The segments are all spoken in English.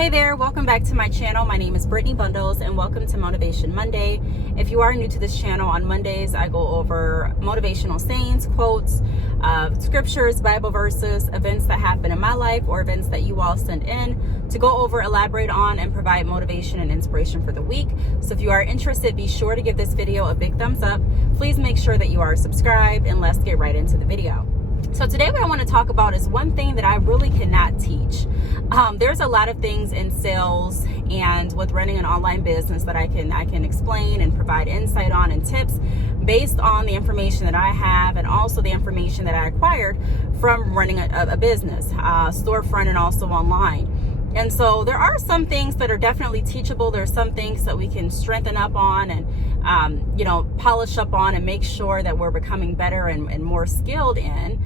Hey there, welcome back to my channel. My name is Brittany Bundles and welcome to Motivation Monday. If you are new to this channel, on Mondays I go over motivational sayings, quotes, scriptures, Bible verses, events that happen in my life or events that you all send in to go over, elaborate on, and provide motivation and inspiration for the week. So if you are interested, be sure to give this video a big thumbs up. Please make sure that you are subscribed, and let's get right into the video. So today what I want to talk about is one thing that I really cannot teach. There's a lot of things in sales and with running an online business that I can explain and provide insight on and tips based on the information that I have and also the information that I acquired from running a business, storefront, and also online. And so there are some things that are definitely teachable. There's some things that we can strengthen up on and, polish up on and make sure that we're becoming better and more skilled in.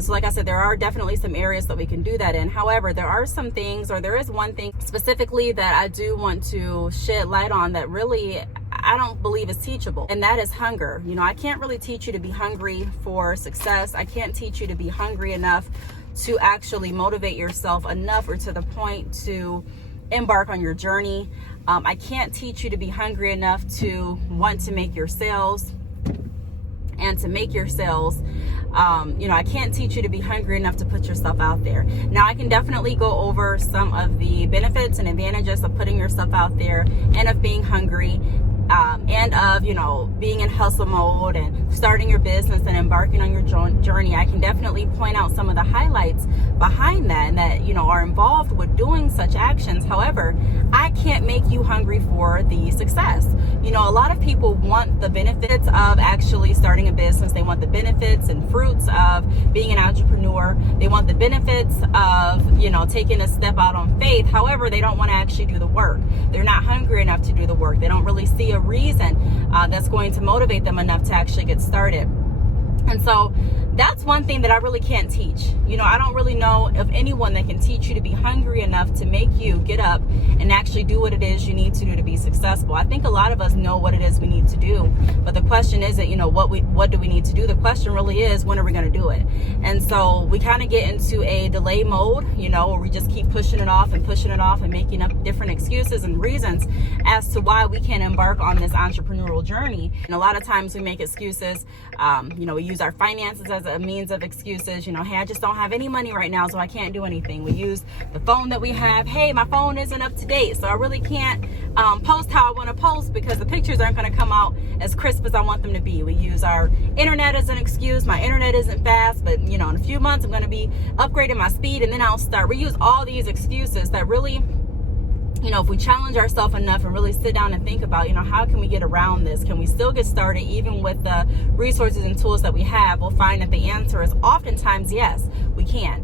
So like I said, there are definitely some areas that we can do that in. However, there are some things, or there is one thing specifically that I do want to shed light on that really I don't believe is teachable, and that is hunger. I can't really teach you to be hungry for success. I can't teach you to be hungry enough to actually motivate yourself enough or to the point to embark on your journey. I can't teach you to be hungry enough to want to make your sales and to make your sales. I can't teach you to be hungry enough to put yourself out there. Now, I can definitely go over some of the benefits and advantages of putting yourself out there and of being hungry. And of, being in hustle mode and starting your business and embarking on your journey. I can definitely point out some of the highlights behind that and that, are involved with doing such actions. However, I can't make you hungry for the success. A lot of people want the benefits of actually starting a business. They want the benefits and fruits of being an entrepreneur. They want the benefits of, taking a step out on faith. However, they don't want to actually do the work. They're not hungry enough to do the work. They don't really see a reason that's going to motivate them enough to actually get started. And so that's one thing that I really can't teach. I don't really know of anyone that can teach you to be hungry enough to make you get up and actually do what it is you need to do to be successful. I think a lot of us know what it is we need to do, but the question isn't, what do we need to do? The question really is, when are we going to do it? And so we kind of get into a delay mode, where we just keep pushing it off and making up different excuses and reasons as to why we can't embark on this entrepreneurial journey. And a lot of times we make excuses. We use our finances as a means of excuses. Hey, I just don't have any money right now, so I can't do anything. We use the phone that we have. Hey, my phone isn't up to date, so I really can't post how I want to post because the pictures aren't going to come out as crisp as I want them to be. We use our internet as an excuse. My internet isn't fast, but in a few months I'm going to be upgrading my speed and then I'll start. We use all these excuses that really, if we challenge ourselves enough and really sit down and think about, how can we get around this? Can we still get started even with the resources and tools that we have? We'll find that the answer is oftentimes yes, we can.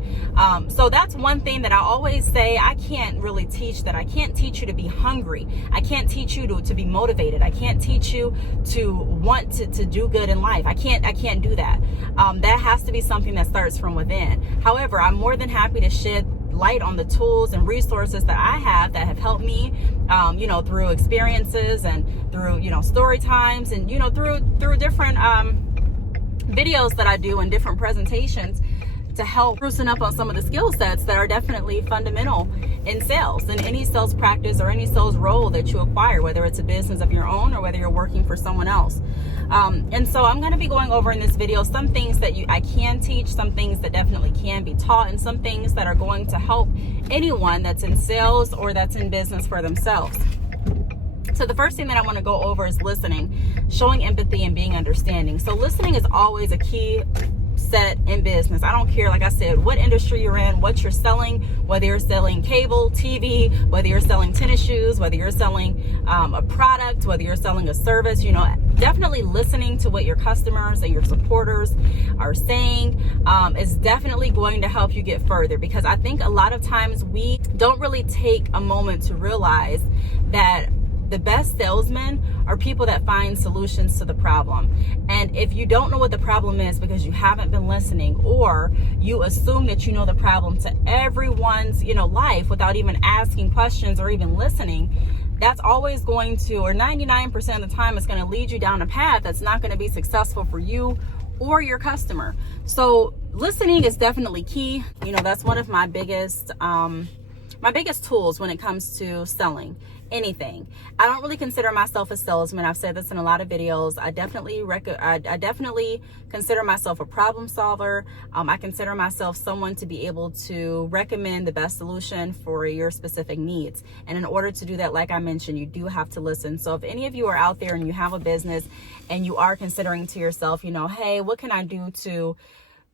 So that's one thing that I always say, I can't really teach that. I can't teach you to be hungry. I can't teach you to be motivated. I can't teach you to want to do good in life. I can't do that. That has to be something that starts from within. However, I'm more than happy to shed light on the tools and resources that I have that have helped me, through experiences and through, story times and, through different videos that I do and different presentations to help loosen up on some of the skill sets that are definitely fundamental in sales and any sales practice or any sales role that you acquire, whether it's a business of your own or whether you're working for someone else. And so I'm going to be going over in this video some things that I can teach, some things that definitely can be taught, and some things that are going to help anyone that's in sales or that's in business for themselves. So the first thing that I want to go over is listening, showing empathy and being understanding. So listening is always a key set in business. I don't care, like I said, what industry you're in, what you're selling, whether you're selling cable TV, whether you're selling tennis shoes, whether you're selling a product, whether you're selling a service, definitely listening to what your customers and your supporters are saying is definitely going to help you get further, because I think a lot of times we don't really take a moment to realize that the best salesmen are people that find solutions to the problem. And if you don't know what the problem is because you haven't been listening, or you assume that you know the problem to everyone's, life without even asking questions or even listening, that's always going to, or 99% of the time, it's going to lead you down a path that's not going to be successful for you or your customer. So listening is definitely key. That's one of my biggest my biggest tools when it comes to selling anything. I don't really consider myself a salesman. I've said this in a lot of videos. I definitely consider myself a problem solver. I consider myself someone to be able to recommend the best solution for your specific needs. And in order to do that, like I mentioned, you do have to listen. So if any of you are out there and you have a business and you are considering to yourself, you know, hey, what can I do to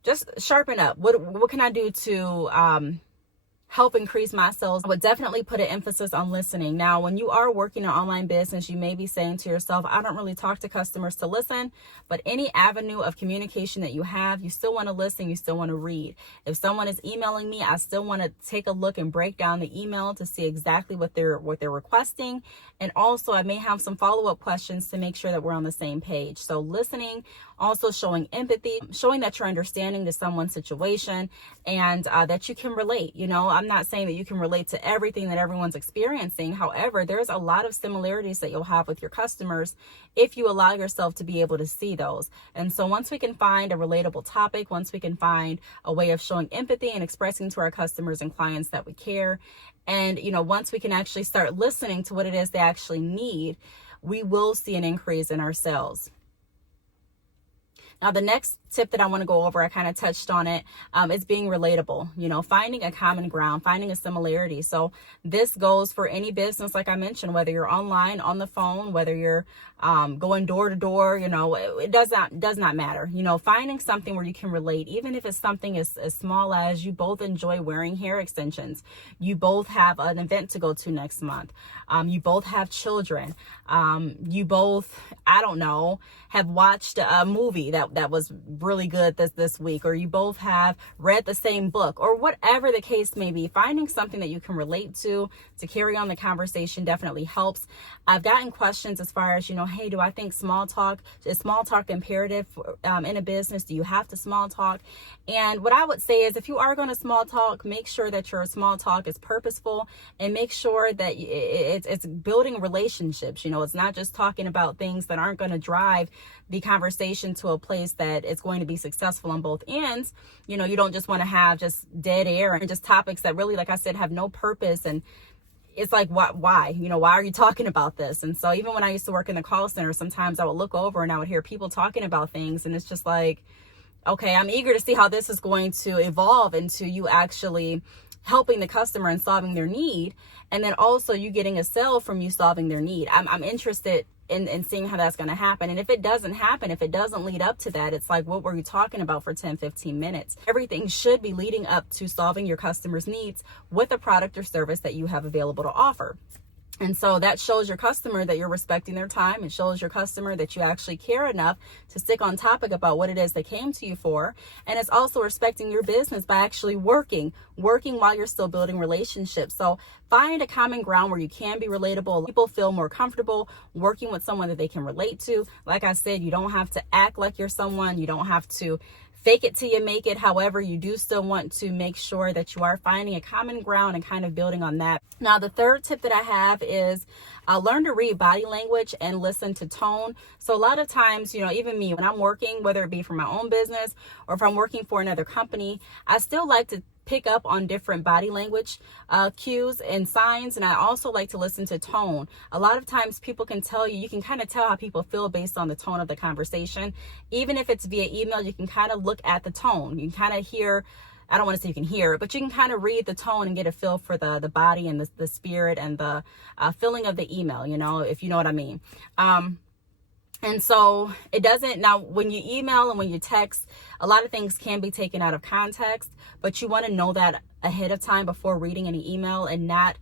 just sharpen up? What can I do to help increase my sales? I would definitely put an emphasis on listening. Now, when you are working an online business, you may be saying to yourself, I don't really talk to customers to listen, but any avenue of communication that you have, you still want to listen, you still want to read. If someone is emailing me, I still want to take a look and break down the email to see exactly what they're requesting. And also I may have some follow-up questions to make sure that we're on the same page. So listening, also showing empathy, showing that you're understanding to someone's situation, and that you can relate. You know, I'm not saying that you can relate to everything that everyone's experiencing. However, there's a lot of similarities that you'll have with your customers if you allow yourself to be able to see those. And so once we can find a relatable topic, once we can find a way of showing empathy and expressing to our customers and clients that we care, and, you know, once we can actually start listening to what it is they actually need, we will see an increase in our sales. Now, the next tip that I want to go over, I kind of touched on it, is being relatable, you know, finding a common ground, finding a similarity. So this goes for any business, like I mentioned, whether you're online, on the phone, whether you're going door to door, you know, it does not matter. You know, finding something where you can relate, even if it's something as small as you both enjoy wearing hair extensions, you both have an event to go to next month, you both have children, you both, I don't know, have watched a movie that was really good this week, or you both have read the same book, or whatever the case may be. Finding something that you can relate to carry on the conversation definitely helps. I've gotten questions as far as, you know, hey, do I think is small talk imperative in a business? Do you have to small talk? And what I would say is, if you are going to small talk, make sure that your small talk is purposeful, and make sure that it's building relationships. You know, it's not just talking about things that aren't going to drive the conversation to a place that it's going to be successful on both ends. You know, you don't just want to have just dead air and just topics that really, like I said, have no purpose. And it's like, why? You know, why are you talking about this? And so even when I used to work in the call center, sometimes I would look over and I would hear people talking about things, and it's just like, okay, I'm eager to see how this is going to evolve into you actually helping the customer and solving their need, and then also you getting a sale from you solving their need. I'm interested in seeing how that's going to happen. And if it doesn't happen, if it doesn't lead up to that, it's like, what were you talking about for 10-15 minutes? Everything should be leading up to solving your customers' needs with a product or service that you have available to offer. And so that shows your customer that you're respecting their time. It shows your customer that you actually care enough to stick on topic about what it is they came to you for. And it's also respecting your business by actually working while you're still building relationships. So find a common ground where you can be relatable. People feel more comfortable working with someone that they can relate to. Like I said, you don't have to act like you're someone. You don't have to fake it till you make it. However, you do still want to make sure that you are finding a common ground and kind of building on that. Now, the third tip that I have is learn to read body language and listen to tone. So a lot of times, you know, even me, when I'm working, whether it be for my own business or if I'm working for another company, I still like to pick up on different body language cues and signs. And I also like to listen to tone. A lot of times people can tell you can kind of tell how people feel based on the tone of the conversation. Even if it's via email, you can kind of look at the tone. You can kind of hear, I don't want to say you can hear it, but you can kind of read the tone and get a feel for the body and the spirit and the feeling of the email, you know, if you know what I mean. And so it doesn't, now when you email and when you text, a lot of things can be taken out of context, but you want to know that ahead of time before reading any email and not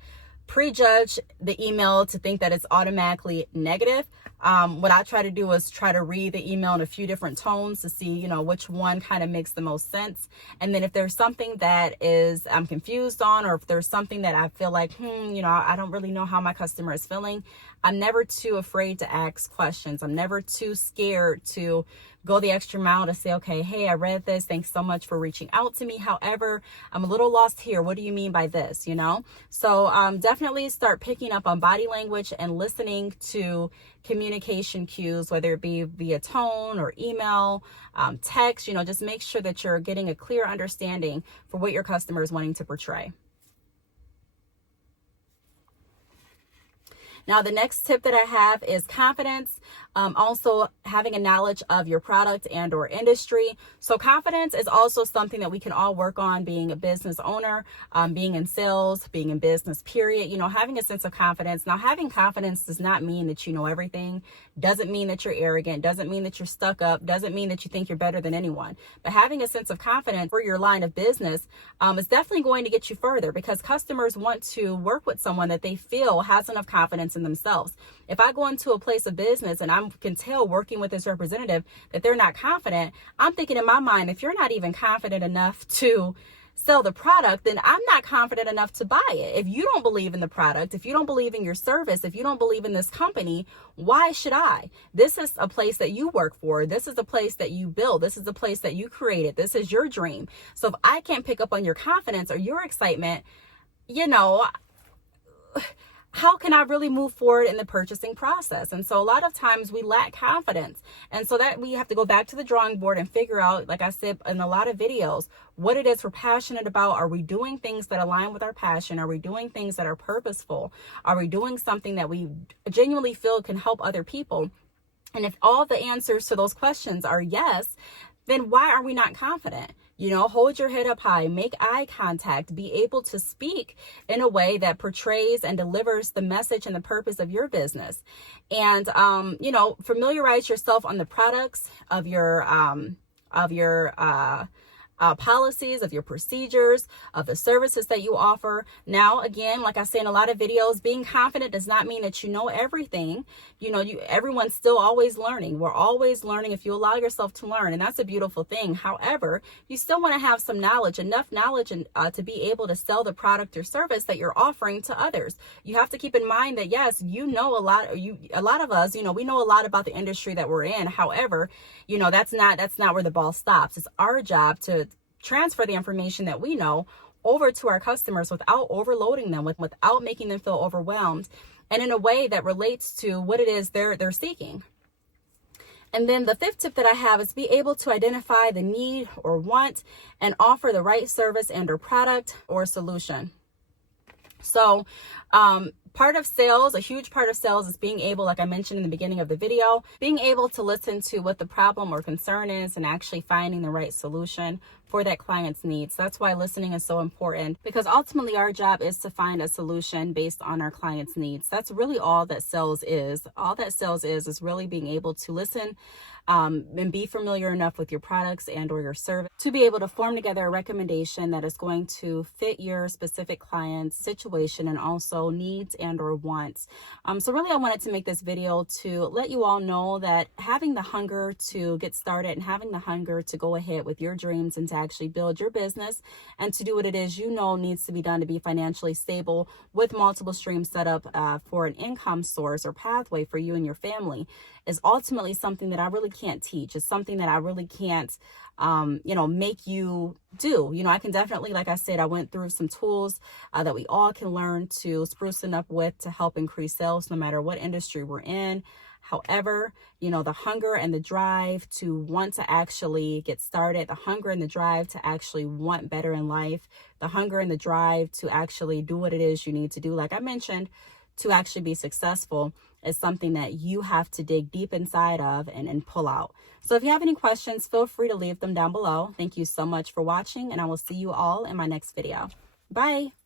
prejudge the email to think that it's automatically negative. What I try to do is try to read the email in a few different tones to see, you know, which one kind of makes the most sense. And then if there's something that I'm confused on, or if there's something that I feel like, you know, I don't really know how my customer is feeling, I'm never too afraid to ask questions. I'm never too scared to go the extra mile to say, okay, hey, I read this. Thanks so much for reaching out to me. However, I'm a little lost here. What do you mean by this? You know? So definitely start picking up on body language and listening to communication cues, whether it be via tone or email, text, you know, just make sure that you're getting a clear understanding for what your customer is wanting to portray. Now, the next tip that I have is confidence. Also having a knowledge of your product and or industry. So confidence is also something that we can all work on, being a business owner, being in sales, being in business, period. You know, having a sense of confidence. Now, having confidence does not mean that you know everything, doesn't mean that you're arrogant, doesn't mean that you're stuck up, doesn't mean that you think you're better than anyone. But having a sense of confidence for your line of business is definitely going to get you further, because customers want to work with someone that they feel has enough confidence in themselves. If I go into a place of business and I can tell working with this representative that they're not confident, I'm thinking in my mind, if you're not even confident enough to sell the product, then I'm not confident enough to buy it. If you don't believe in the product, if you don't believe in your service, if you don't believe in this company, why should I? This is a place that you work for. This is a place that you build. This is the place that you created. This is your dream. So if I can't pick up on your confidence or your excitement, you know, how can I really move forward in the purchasing process? And so a lot of times we lack confidence. And so that we have to go back to the drawing board and figure out, like I said in a lot of videos, what it is we're passionate about. Are we doing things that align with our passion? Are we doing things that are purposeful? Are we doing something that we genuinely feel can help other people? And if all the answers to those questions are yes, then why are we not confident? You know, hold your head up high, make eye contact, be able to speak in a way that portrays and delivers the message and the purpose of your business. And, you know, familiarize yourself on the products of your policies, of your procedures, of the services that you offer. Now, again, like I say in a lot of videos, being confident does not mean that you know everything. You know, everyone's still always learning. We're always learning if you allow yourself to learn, and that's a beautiful thing. However, you still want to have some knowledge, enough knowledge to be able to sell the product or service that you're offering to others. You have to keep in mind that, yes, you know a lot of us, you know, we know a lot about the industry that we're in. However, you know, that's not where the ball stops. It's our job to transfer the information that we know over to our customers without overloading them, without making them feel overwhelmed, and in a way that relates to what it is they're seeking. And then the fifth tip that I have is be able to identify the need or want and offer the right service and or product or solution. So part of sales, a huge part of sales is being able, like I mentioned in the beginning of the video, being able to listen to what the problem or concern is and actually finding the right solution for that client's needs. That's why listening is so important, because ultimately our job is to find a solution based on our client's needs. That's really all that sales is. All that sales is really being able to listen and be familiar enough with your products and or your service to be able to form together a recommendation that is going to fit your specific client's situation and also needs and or wants. So really I wanted to make this video to let you all know that having the hunger to get started and having the hunger to go ahead with your dreams and to actually build your business and to do what it is you know needs to be done to be financially stable with multiple streams set up for an income source or pathway for you and your family is ultimately something that I really can't teach. It's something that I really can't, make you do. You know, I can definitely, like I said, I went through some tools that we all can learn to sprucing up with to help increase sales no matter what industry we're in. However, you know, the hunger and the drive to want to actually get started, the hunger and the drive to actually want better in life, the hunger and the drive to actually do what it is you need to do, like I mentioned, to actually be successful is something that you have to dig deep inside of and pull out. So if you have any questions, feel free to leave them down below. Thank you so much for watching, and I will see you all in my next video. Bye.